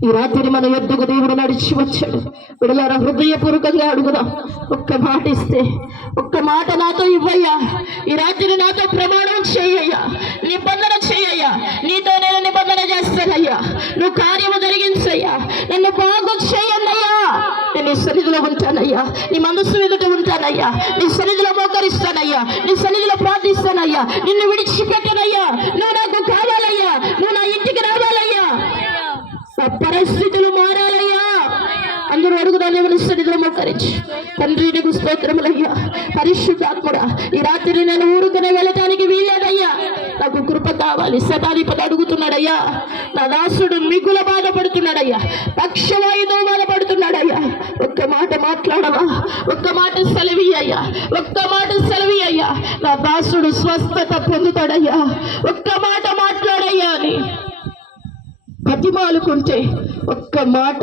ఈ రాత్రి మన యొద్దకు దేవుడు నడిచి వచ్చాడు. విడలారా, హృదయపూర్వకంగా అడుగుదాం. ఒక్క మాట ఇస్తే, ఒక్క మాట నాతో ఇవ్వయ్యా, ఈ రాత్రి నాతో ప్రమాణం చేయయ్యా, నిబంధన చేయయ్యా, నీతో నేను నిబంధన చేస్తానయ్యా, నువ్వు కార్యము జరిగించయ్యా, నన్ను బాగు చేయన్నయ్యా, నేను నీ సన్నిధిలో ఉంటానయ్యా, నీ మనస్సు ఎదుట ఉంటానయ్యా, నీ సన్నిధిలో మోకరిస్తానయ్యా, నీ సన్నిధిలో ప్రార్థిస్తానయ్యా, నిన్ను విడిచిపెట్టనయ్యా, నువ్వు నాకు కావాలయ్యా, నువ్వు నా ఇంటికి రావాలయ్యా, పరిస్థితులు మారాలయ్యా. అందరూ అడుగుదాం, దేవుని సన్నిధిలో మోకరించి. తండ్రి నీకు స్తోత్రములయ్యా. పరిశుద్ధాత్ముడా, ఈ రాత్రి నేను ఊరుకునే వెళ్ళటానికి వీల్లేదయ్యా, నాకు కృప కావాలి. శతాధిపతి అడుగుతున్నాడయ్యా, నా దాసుడు మిగుల బాధపడుతున్నాడయ్యా, పక్షవాయుతో బాధపడుతున్నాడయ్యా, ఒక్క మాట మాట్లాడవా, ఒక్క మాట సెలవీయ్యా, ఒక్క మాట సెలవీయ్యా, నా దాసుడు స్వస్థత పొందుతాడయ్యా, ఒక్క మాట మాట్లాడయ్యా అని బతిమాలుకుంటే, ఒక్క మాట